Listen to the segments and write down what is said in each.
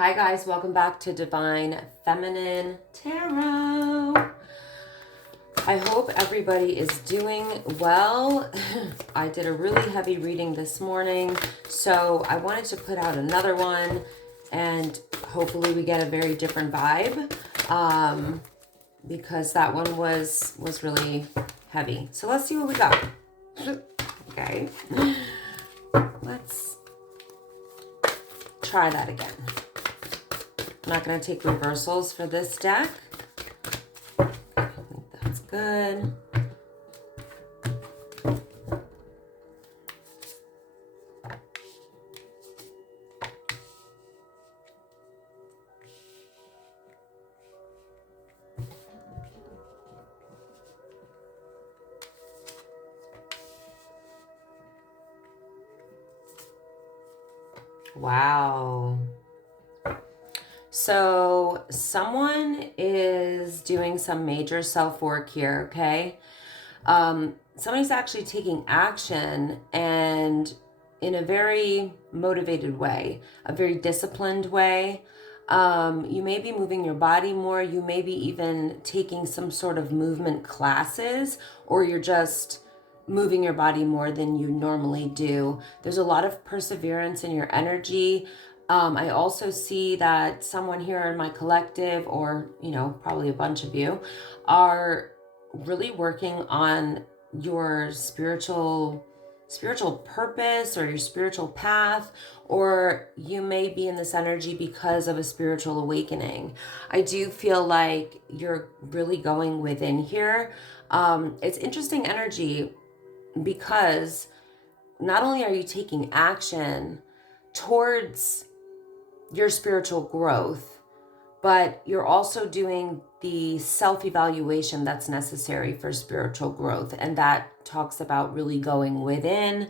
Hi guys, welcome back to Divine Feminine Tarot. I hope everybody is doing well. I did a really heavy reading this morning, so I wanted to put out another one and hopefully we get a very different vibe because that one was really heavy. So let's see what we got. Okay, let's try that again. I'm not going to take reversals for this deck. I think that's good. Wow. So someone is doing some major self-work here, okay? Somebody's actually taking action and in a very motivated way, a very disciplined way. You may be moving your body more. You may be even taking some sort of movement classes, or you're just moving your body more than you normally do. There's a lot of perseverance in your energy. I also see that someone here in my collective, or, you know, probably a bunch of you, are really working on your spiritual purpose or your spiritual path, or you may be in this energy because of a spiritual awakening. I do feel like you're really going within here. It's interesting energy because not only are you taking action towards your spiritual growth, but you're also doing the self-evaluation that's necessary for spiritual growth. And that talks about really going within,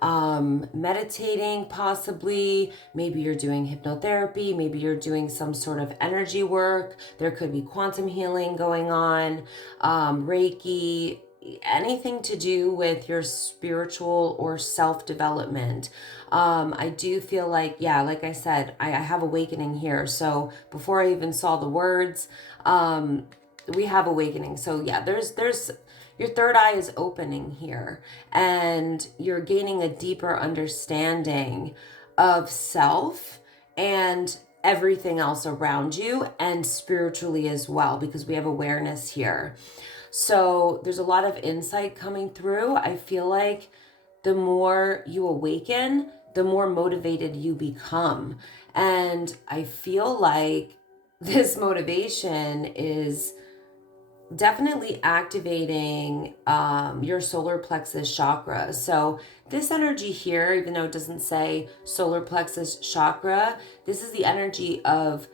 meditating possibly. Maybe you're doing hypnotherapy. Maybe you're doing some sort of energy work. There could be quantum healing going on, Reiki, anything to do with your spiritual or self-development. I do feel like, yeah, like I said, I have awakening here. So before I even saw the words, we have awakening. So yeah, there's your third eye is opening here and you're gaining a deeper understanding of self and everything else around you, and spiritually as well, because we have awareness here. So there's a lot of insight coming through. I feel like the more you awaken, the more motivated you become. And I feel like this motivation is definitely activating your solar plexus chakra. So this energy here, even though it doesn't say solar plexus chakra, this is the energy of,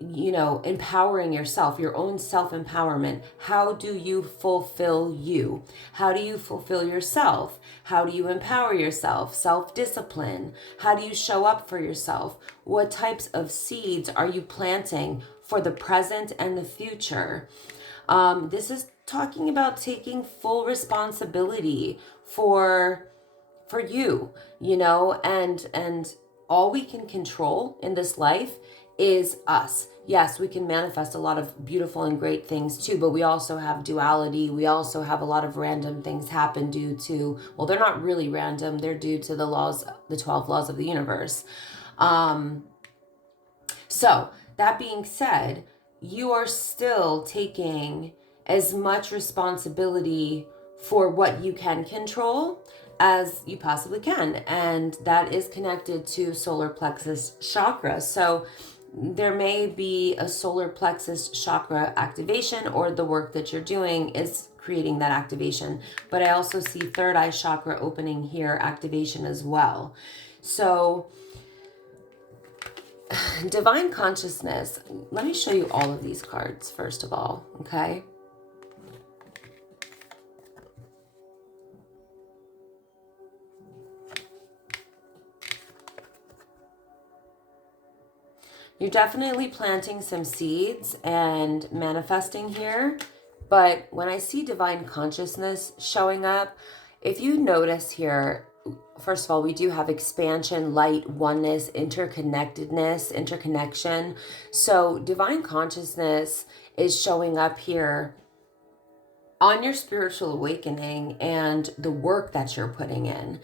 you know, empowering yourself, your own self-empowerment. How do you fulfill you? How do you fulfill yourself? How do you empower yourself? Self-discipline. How do you show up for yourself? What types of seeds are you planting for the present and the future? This is talking about taking full responsibility for you, you know, and all we can control in this life is us. Yes, we can manifest a lot of beautiful and great things too, but we also have duality. We also have a lot of random things happen due to, well, they're not really random. They're due to the laws, the 12 laws of the universe. So that being said, you are still taking as much responsibility for what you can control as you possibly can. And that is connected to solar plexus chakra. So there may be a solar plexus chakra activation, or the work that you're doing is creating that activation. But I also see third eye chakra opening here, activation as well. So divine consciousness, let me show you all of these cards first of all, okay? You're definitely planting some seeds and manifesting here. But when I see divine consciousness showing up, if you notice here, first of all, we do have expansion, light, oneness, interconnectedness, interconnection. So divine consciousness is showing up here on your spiritual awakening and the work that you're putting in.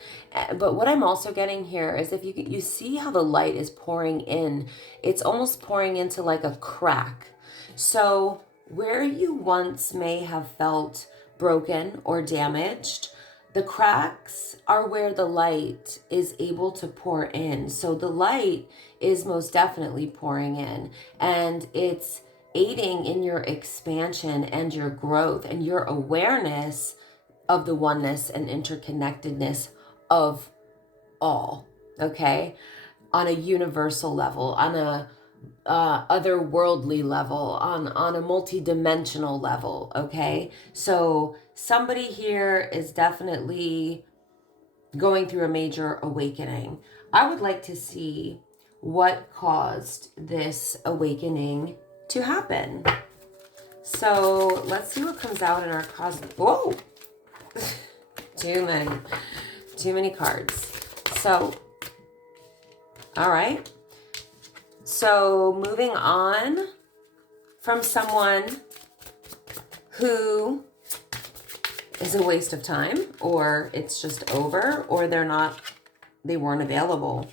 But what I'm also getting here is if you see how the light is pouring in, it's almost pouring into like a crack. So where you once may have felt broken or damaged, the cracks are where the light is able to pour in. So the light is most definitely pouring in, and it's aiding in your expansion and your growth and your awareness of the oneness and interconnectedness of all, okay? On a universal level, on a otherworldly level, on a multi-dimensional level, okay? So somebody here is definitely going through a major awakening. I would like to see what caused this awakening to happen. So let's see what comes out in our cosmic. Whoa! Too many cards. So, all right. So moving on from someone who is a waste of time, or it's just over, or they weren't available.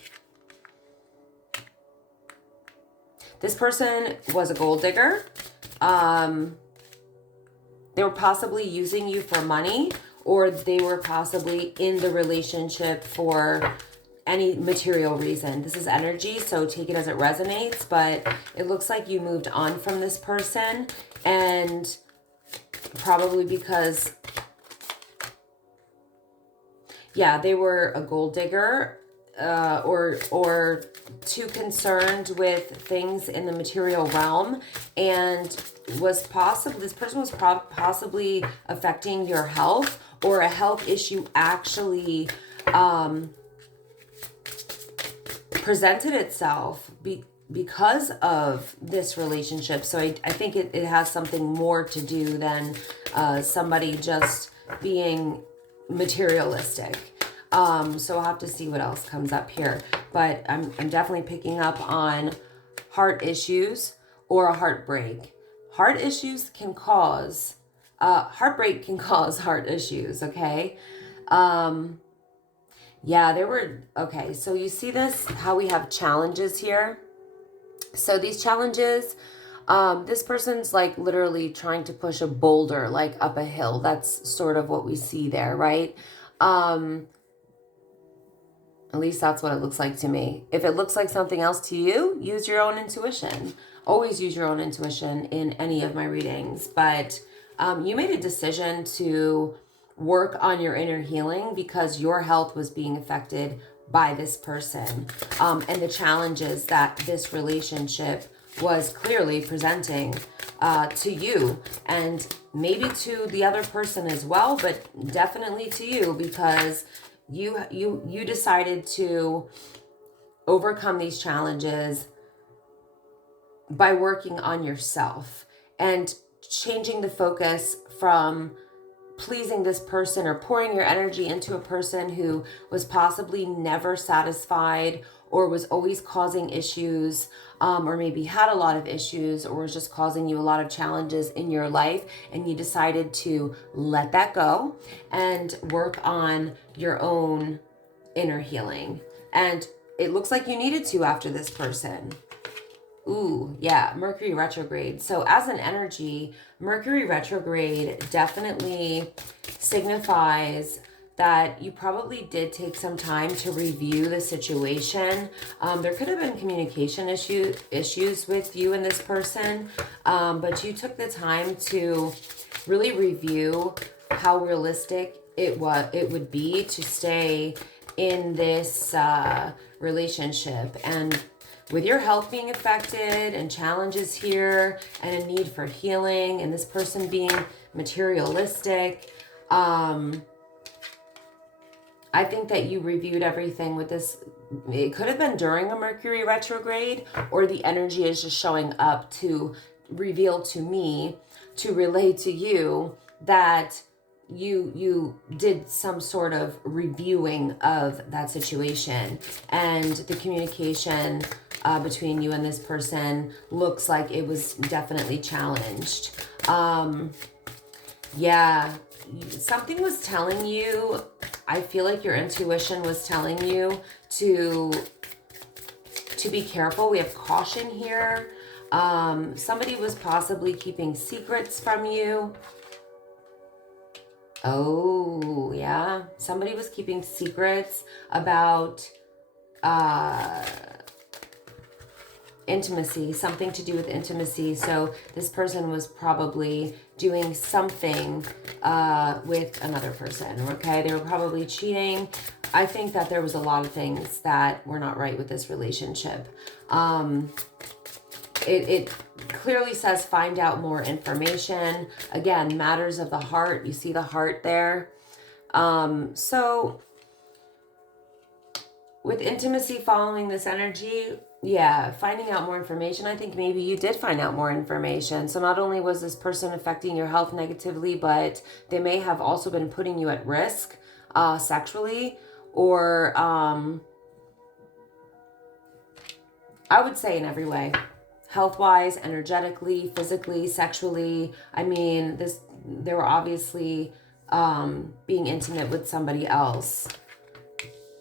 This person was a gold digger. They were possibly using you for money, or they were possibly in the relationship for any material reason. This is energy, so take it as it resonates, but it looks like you moved on from this person, and probably because, yeah, they were a gold digger, or too concerned with things in the material realm, and this person was possibly affecting your health, or a health issue actually presented itself because of this relationship. So I think it has something more to do than somebody just being materialistic. So I'll have to see what else comes up here. But I'm definitely picking up on heart issues or a heartbreak. Heart issues can cause, heartbreak can cause heart issues, okay? Yeah, okay, so you see this, how we have challenges here? So these challenges, this person's like literally trying to push a boulder like up a hill. That's sort of what we see there, right? At least that's what it looks like to me. If it looks like something else to you, use your own intuition. Always use your own intuition in any of my readings. But you made a decision to work on your inner healing because your health was being affected by this person, and the challenges that this relationship was clearly presenting to you, and maybe to the other person as well, but definitely to you, because you decided to overcome these challenges by working on yourself and changing the focus from pleasing this person or pouring your energy into a person who was possibly never satisfied, or was always causing issues, or maybe had a lot of issues, or was just causing you a lot of challenges in your life, and you decided to let that go and work on your own inner healing. And it looks like you needed to after this person. Ooh, yeah, Mercury retrograde. So as an energy, Mercury retrograde definitely signifies that you probably did take some time to review the situation. There could have been communication issues with you and this person, but you took the time to really review how realistic it would be to stay in this relationship. And with your health being affected and challenges here and a need for healing and this person being materialistic, I think that you reviewed everything with this. It could have been during a Mercury retrograde, or the energy is just showing up to reveal to me, to relay to you that you did some sort of reviewing of that situation, and the communication between you and this person looks like it was definitely challenged. Yeah, something was telling you, I feel like your intuition was telling you to be careful. We have caution here. Somebody was possibly keeping secrets from you. Oh, yeah. Somebody was keeping secrets about intimacy, something to do with intimacy. So this person was probably doing something with another person, okay? They were probably cheating. I think that there was a lot of things that were not right with this relationship. It clearly says find out more information. Again, matters of the heart. You see the heart there. So with intimacy following this energy, yeah, finding out more information. I think maybe you did find out more information. So not only was this person affecting your health negatively, but they may have also been putting you at risk sexually, or I would say in every way. Health-wise, energetically, physically, sexually. I mean, they were obviously being intimate with somebody else.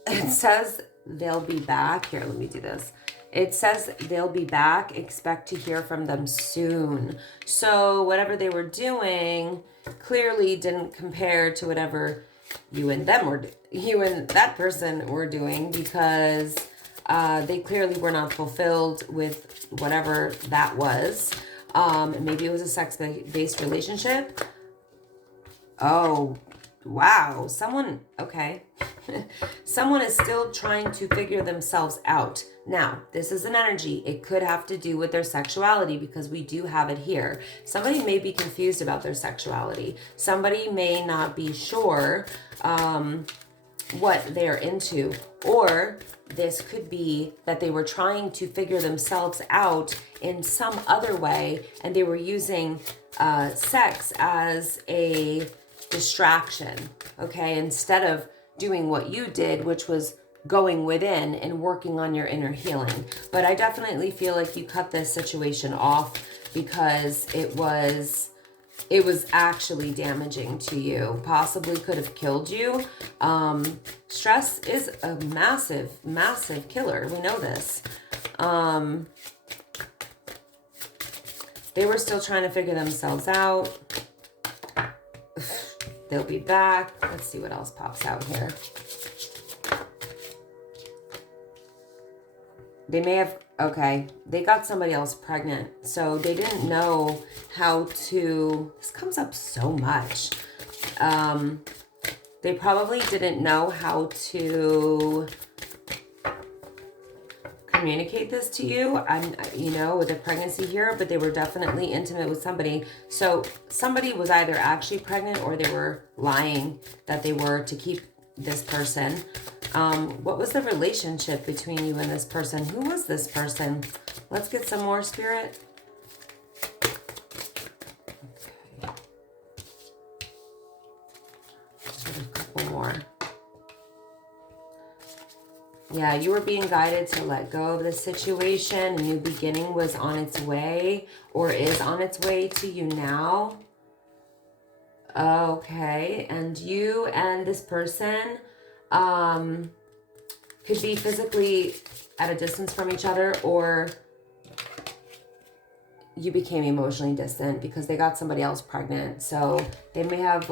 It says they'll be back. Here, let me do this. It says they'll be back. Expect to hear from them soon. So whatever they were doing clearly didn't compare to whatever you and that person were doing, because they clearly were not fulfilled with whatever that was. Maybe it was a sex-based relationship. Oh, wow. Okay. Someone is still trying to figure themselves out. Now, this is an energy. It could have to do with their sexuality, because we do have it here. Somebody may be confused about their sexuality. Somebody may not be sure what they're into, or this could be that they were trying to figure themselves out in some other way, and they were using sex as a distraction, okay, instead of doing what you did, which was going within and working on your inner healing. But I definitely feel like you cut this situation off because it was actually damaging to you, possibly could have killed you. Stress is a massive, massive killer. We know this. They were still trying to figure themselves out. They'll be back. Let's see what else pops out here. They may have, okay, they got somebody else pregnant. So they didn't know how to, this comes up so much. They probably didn't know how to communicate this to you, with the pregnancy here, but they were definitely intimate with somebody. So somebody was either actually pregnant, or they were lying that they were to keep this person. What was the relationship between you and this person? Who was this person? Let's get some more, Spirit. Okay. Just a couple more. Yeah, you were being guided to let go of the situation. A new beginning was on its way, or is on its way to you now. Okay, and you and this person could be physically at a distance from each other, or you became emotionally distant because they got somebody else pregnant. So they may have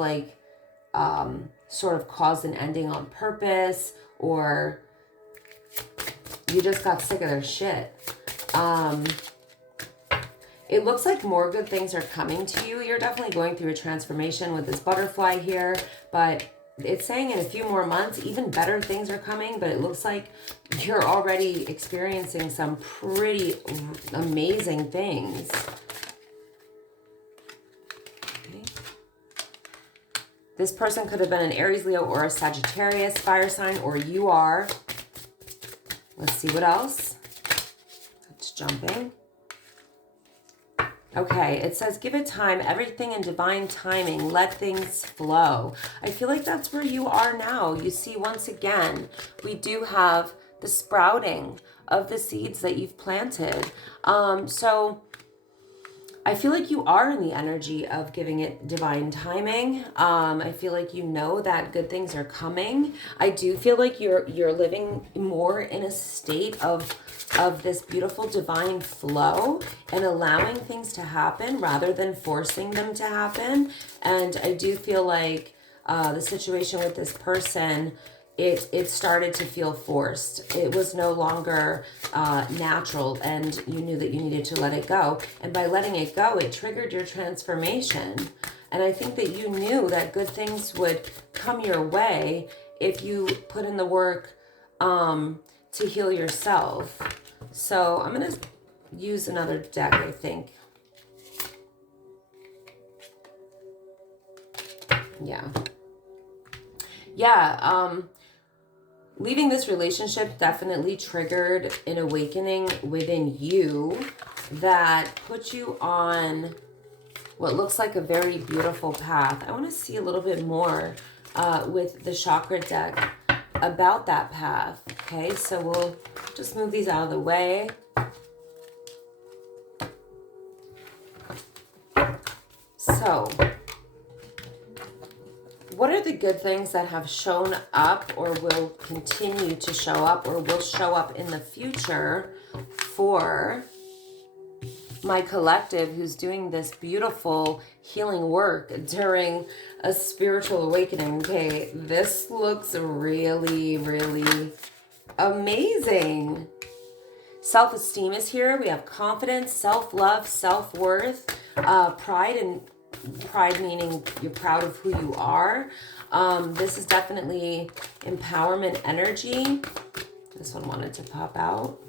sort of caused an ending on purpose, or you just got sick of their shit. It looks like more good things are coming to you. You're definitely going through a transformation with this butterfly here, but it's saying in a few more months, even better things are coming, but it looks like you're already experiencing some pretty amazing things. Okay. This person could have been an Aries, Leo, or a Sagittarius fire sign, or you are. Let's see what else. It's jumping. Okay, it says, give it time, everything in divine timing, let things flow. I feel like that's where you are now. You see, once again, we do have the sprouting of the seeds that you've planted. So I feel like you are in the energy of giving it divine timing. I feel like you know that good things are coming. I do feel like you're living more in a state of this beautiful divine flow and allowing things to happen rather than forcing them to happen. And I do feel like the situation with this person, it started to feel forced. It was no longer natural, and you knew that you needed to let it go. And by letting it go, it triggered your transformation. And I think that you knew that good things would come your way if you put in the work to heal yourself. So I'm going to use another deck, I think. Yeah. Leaving this relationship definitely triggered an awakening within you that put you on what looks like a very beautiful path. I want to see a little bit more with the chakra deck about that path. Okay, so we'll just move these out of the way. So, what are the good things that have shown up or will continue to show up or will show up in the future for my collective who's doing this beautiful healing work during a spiritual awakening? Okay, this looks really, really amazing. Self-esteem is here. We have confidence, self-love, self-worth, pride, and pride meaning you're proud of who you are. This is definitely empowerment energy. This one wanted to pop out.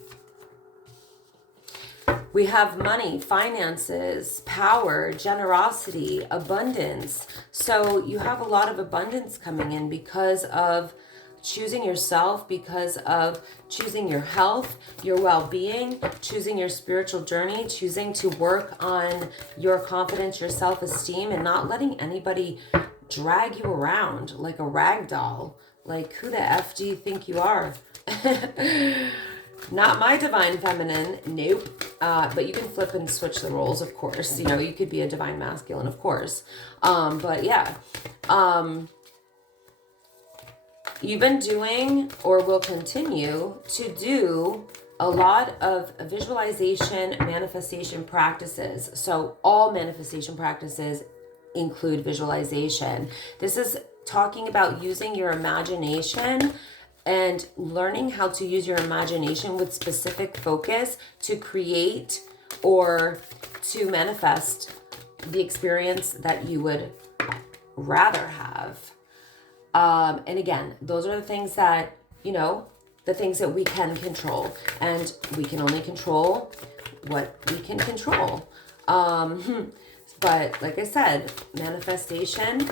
We have money, finances, power, generosity, abundance. So you have a lot of abundance coming in because of choosing yourself, because of choosing your health, your well-being, choosing your spiritual journey, choosing to work on your confidence, your self-esteem, and not letting anybody drag you around like a rag doll. Like, who the F do you think you are? Not my divine feminine, nope. But you can flip and switch the roles, of course. You know, you could be a divine masculine, of course. But yeah. You've been doing or will continue to do a lot of visualization, manifestation practices. So all manifestation practices include visualization. This is talking about using your imagination and learning how to use your imagination with specific focus to create or to manifest the experience that you would rather have. And again, those are the things that, you know, the things that we can control, and we can only control what we can control. But like I said, manifestation.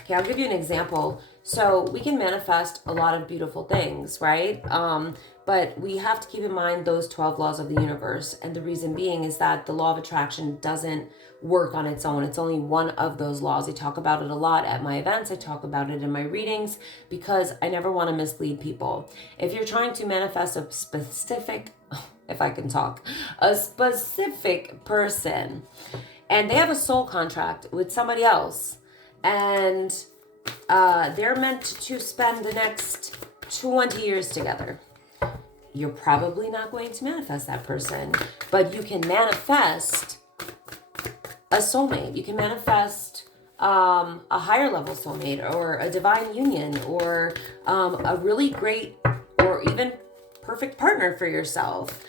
Okay, I'll give you an example. So we can manifest a lot of beautiful things, right? But we have to keep in mind those 12 laws of the universe. And the reason being is that the law of attraction doesn't work on its own. It's only one of those laws. I talk about it a lot at my events. I talk about it in my readings because I never want to mislead people. If you're trying to manifest a specific, if I can talk, a specific person, and they have a soul contract with somebody else, and they're meant to spend the next 20 years together, you're probably not going to manifest that person, but you can manifest a soulmate. You can manifest a higher level soulmate or a divine union or a really great or even perfect partner for yourself.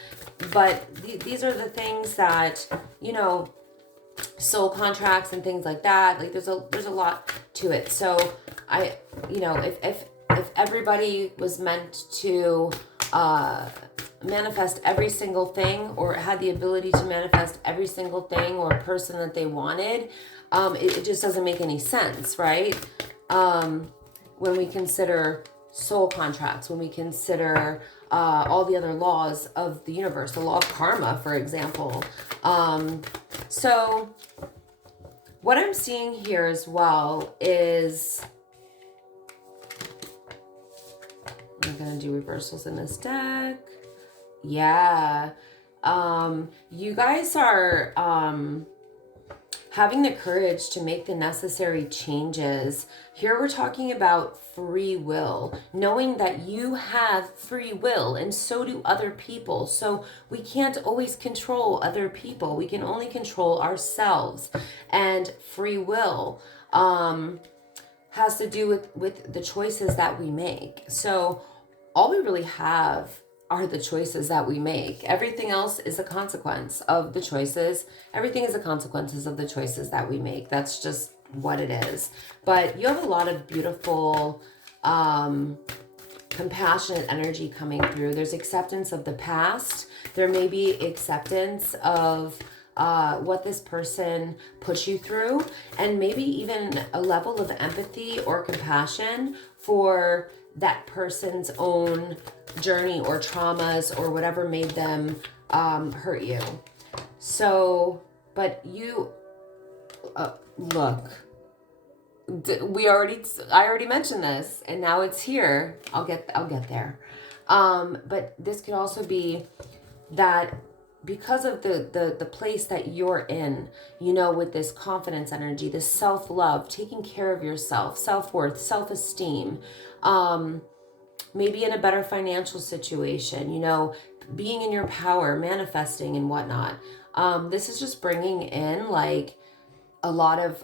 But these are the things that, you know, soul contracts and things like that. Like there's a lot to it. So you know, if everybody was meant to manifest every single thing or had the ability to manifest every single thing or person that they wanted, it just doesn't make any sense, right? When we consider soul contracts, when we consider all the other laws of the universe, the law of karma, for example. So what I'm seeing here as well is, I'm going to do reversals in this deck. Yeah. You guys are having the courage to make the necessary changes. Here we're talking about free will, knowing that you have free will and so do other people. So we can't always control other people. We can only control ourselves. And free will has to do with the choices that we make. So all we really have are the choices that we make. Everything else is a consequence of the choices. Everything is a consequences of the choices that we make. That's just what it is. But you have a lot of beautiful, compassionate energy coming through. There's acceptance of the past. There may be acceptance of what this person put you through, and maybe even a level of empathy or compassion for that person's own journey or traumas or whatever made them hurt you. So, but you, look, I already mentioned this, and now it's here. I'll get there. But this could also be that because of the place that you're in, you know, with this confidence energy, this self-love, taking care of yourself, self-worth, self-esteem, maybe in a better financial situation, you know, being in your power, manifesting and whatnot. This is just bringing in like a lot of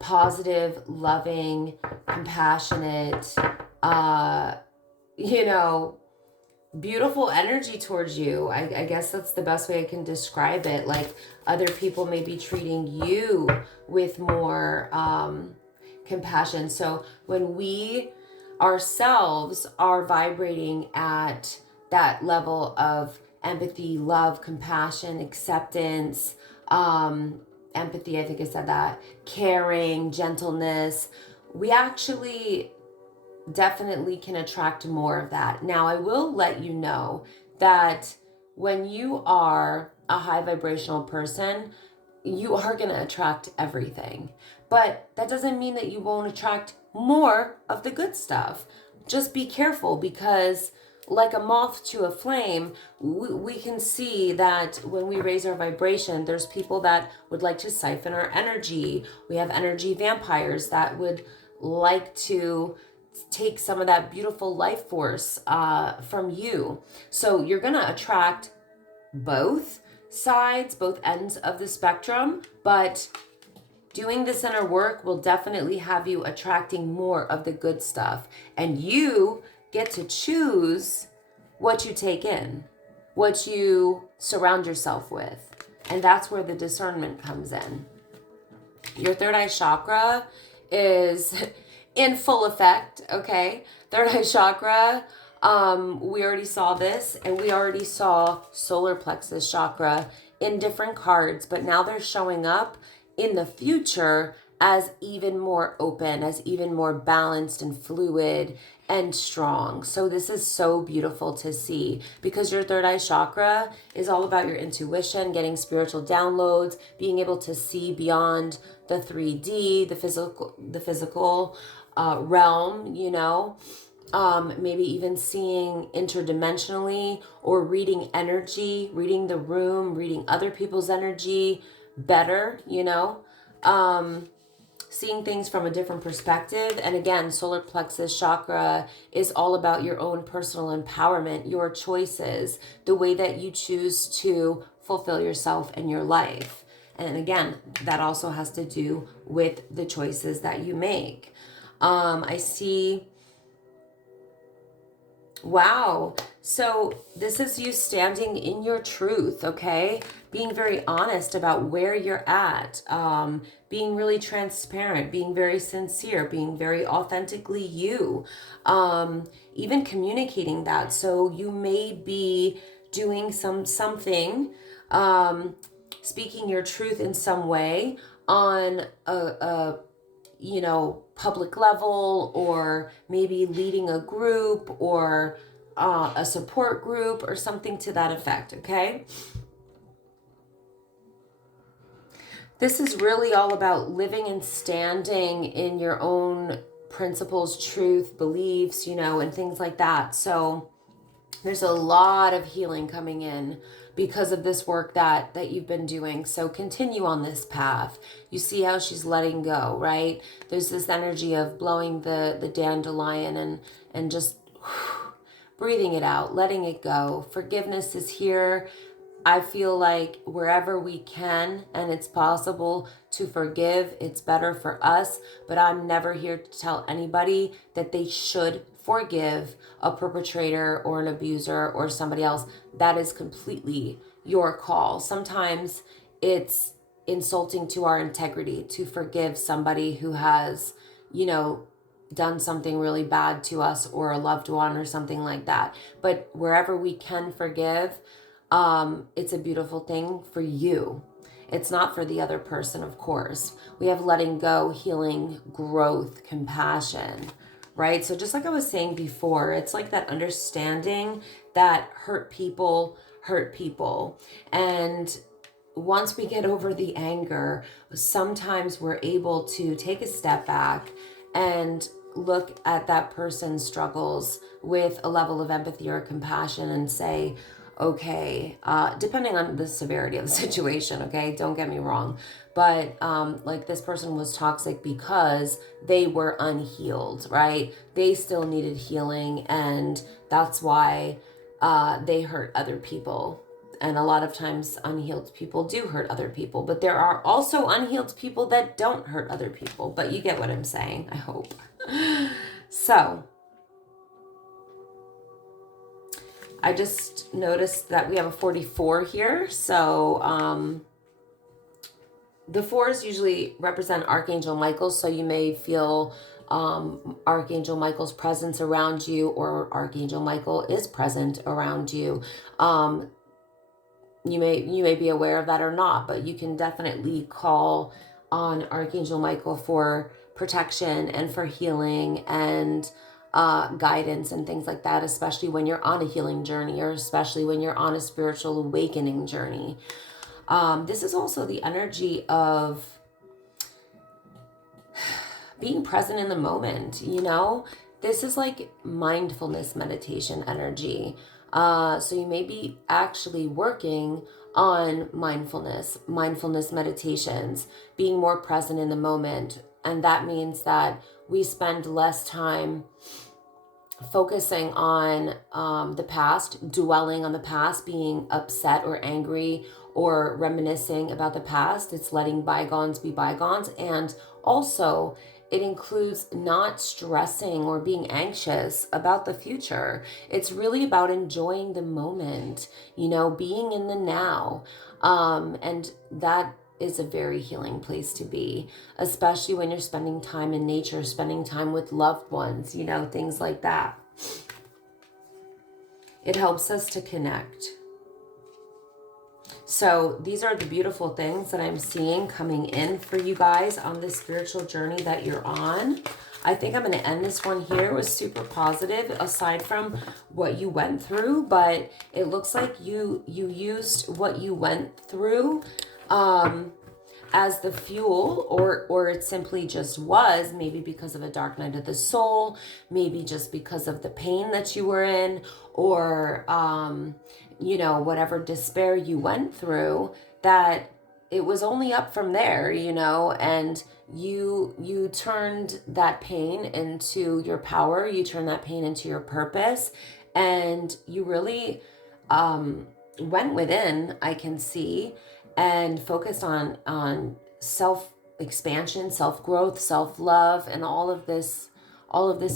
positive, loving, compassionate, you know, beautiful energy towards you. I guess that's the best way I can describe it. Like other people may be treating you with more compassion. So when we ourselves are vibrating at that level of empathy, love, compassion, acceptance, empathy, I think I said that, caring, gentleness, we actually definitely can attract more of that. Now, I will let you know that when you are a high vibrational person, you are going to attract everything. But that doesn't mean that you won't attract more of the good stuff. Just be careful, because like a moth to a flame, we can see that when we raise our vibration, there's people that would like to siphon our energy. We have energy vampires that would like to take some of that beautiful life force from you. So you're going to attract both sides, both ends of the spectrum, but doing this inner work will definitely have you attracting more of the good stuff. And you get to choose what you take in, what you surround yourself with. And that's where the discernment comes in. Your third eye chakra is in full effect, okay? Third eye chakra, we already saw this, and we already saw solar plexus chakra in different cards, but now they're showing up in the future as even more open, as even more balanced and fluid and strong. So this is so beautiful to see, because your third eye chakra is all about your intuition, getting spiritual downloads, being able to see beyond the 3D, the physical realm, you know, maybe even seeing interdimensionally, or reading energy, reading the room, reading other people's energy better, you know, seeing things from a different perspective. And again, solar plexus chakra is all about your own personal empowerment, your choices, the way that you choose to fulfill yourself and your life. And again, that also has to do with the choices that you make. I see, wow. So this is you standing in your truth, okay? Being very honest about where you're at, being really transparent, being very sincere, being very authentically you, even communicating that. So you may be doing something, speaking your truth in some way on a you know, public level, or maybe leading a group or a support group or something to that effect, okay? This is really all about living and standing in your own principles, truth, beliefs, you know, and things like that. So there's a lot of healing coming in because of this work that you've been doing. So continue on this path. You see how she's letting go, right? There's this energy of blowing the dandelion and just breathing it out, letting it go. Forgiveness is here. I feel like wherever we can and it's possible to forgive, it's better for us. But I'm never here to tell anybody that they should forgive a perpetrator or an abuser or somebody else. That is completely your call. Sometimes it's insulting to our integrity to forgive somebody who has, you know, done something really bad to us or a loved one or something like that. But wherever we can forgive, it's a beautiful thing for you. It's not for the other person, of course. We have letting go, healing, growth, compassion, right? So just like I was saying before, it's like that understanding that hurt people. And once we get over the anger, sometimes we're able to take a step back and look at that person's struggles with a level of empathy or compassion and say, okay, depending on the severity of the situation, okay, don't get me wrong, but like this person was toxic because they were unhealed, right? They still needed healing, and that's why they hurt other people. And a lot of times unhealed people do hurt other people, but there are also unhealed people that don't hurt other people. But you get what I'm saying, I hope. So I just noticed that we have a 44 here. So the fours usually represent Archangel Michael. So you may feel Archangel Michael's presence around you, or Archangel Michael is present around you. You may be aware of that or not, but you can definitely call on Archangel Michael for protection and for healing and guidance and things like that, especially when you're on a healing journey, or especially when you're on a spiritual awakening journey. This is also the energy of being present in the moment, you know? This is like mindfulness meditation energy. So you may be actually working on mindfulness meditations, being more present in the moment. And that means that we spend less time focusing on the past, dwelling on the past, being upset or angry or reminiscing about the past. It's letting bygones be bygones. And also, it includes not stressing or being anxious about the future. It's really about enjoying the moment, you know, being in the now. And that is a very healing place to be, especially when you're spending time in nature, spending time with loved ones, you know, things like that. It helps us to connect. So these are the beautiful things that I'm seeing coming in for you guys on this spiritual journey that you're on. I think I'm going to end this one here with super positive, aside from what you went through, but it looks like you used what you went through as the fuel, or it simply just was, maybe because of a dark night of the soul, maybe just because of the pain that you were in, or you know, whatever despair you went through, that it was only up from there, you know, and you turned that pain into your power, you turned that pain into your purpose, and you really went within, I can see, and focused on self-expansion, self-growth, self-love, and all of this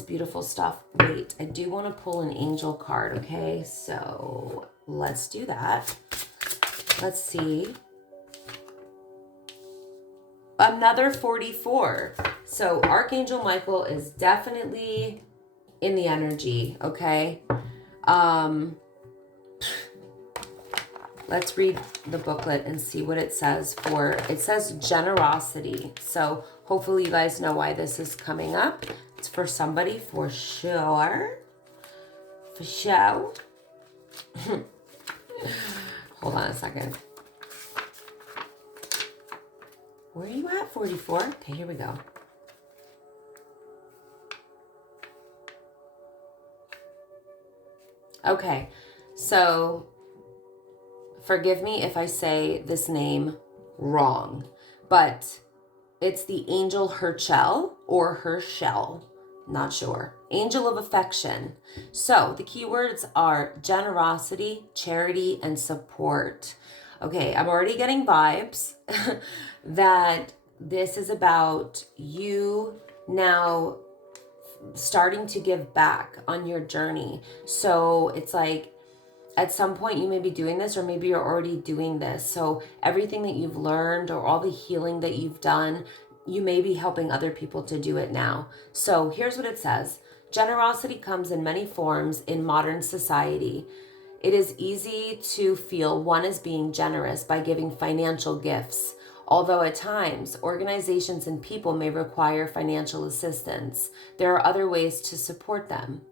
beautiful stuff. Wait, I do want to pull an angel card, okay? So let's do that. Let's see. Another 44. So Archangel Michael is definitely in the energy, okay? Let's read the booklet and see what it says for, it says generosity. So hopefully you guys know why this is coming up. It's for somebody for sure. For sure. Hold on a second. Where are you at, 44? Okay, here we go. Okay, so forgive me if I say this name wrong, but it's the angel Herschel or Herschel. Not sure. Angel of affection. So the keywords are generosity, charity, and support. Okay, I'm already getting vibes that this is about you now starting to give back on your journey. So it's like at some point you may be doing this, or maybe you're already doing this. So everything that you've learned or all the healing that you've done, you may be helping other people to do it now. So here's what it says. Generosity comes in many forms in modern society. It is easy to feel one is being generous by giving financial gifts, although at times organizations and people may require financial assistance. There are other ways to support them.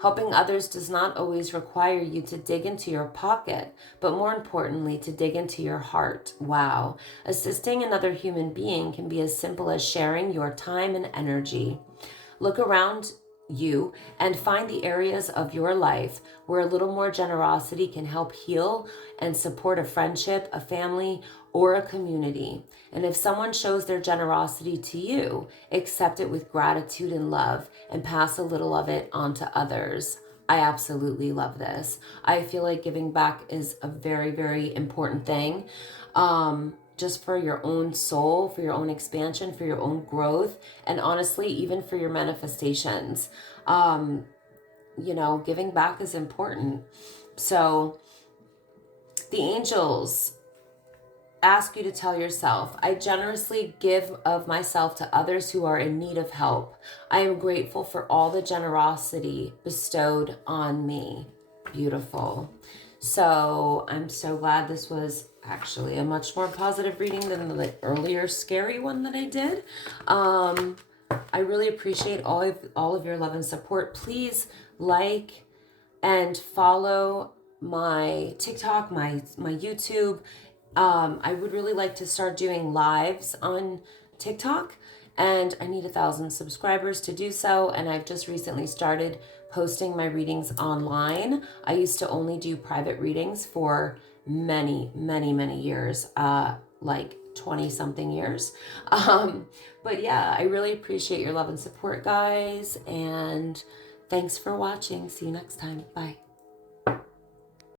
Helping others does not always require you to dig into your pocket, but more importantly, to dig into your heart. Wow. Assisting another human being can be as simple as sharing your time and energy. Look around you and find the areas of your life where a little more generosity can help heal and support a friendship, a family, or a community. And if someone shows their generosity to you, accept it with gratitude and love and pass a little of it on to others. I absolutely love this. I feel like giving back is a very, very important thing. Just for your own soul, for your own expansion, for your own growth, and honestly, even for your manifestations. Giving back is important. So the angels ask you to tell yourself, I generously give of myself to others who are in need of help. I am grateful for all the generosity bestowed on me. Beautiful. So I'm so glad this was actually a much more positive reading than the earlier scary one that I did. I really appreciate all of your love and support. Please like and follow my TikTok, my YouTube. I would really like to start doing lives on TikTok, and I need 1,000 subscribers to do so. And I've just recently started posting my readings online. I used to only do private readings for many, many, many years, like 20 something years. But yeah, I really appreciate your love and support, guys. And thanks for watching. See you next time. Bye.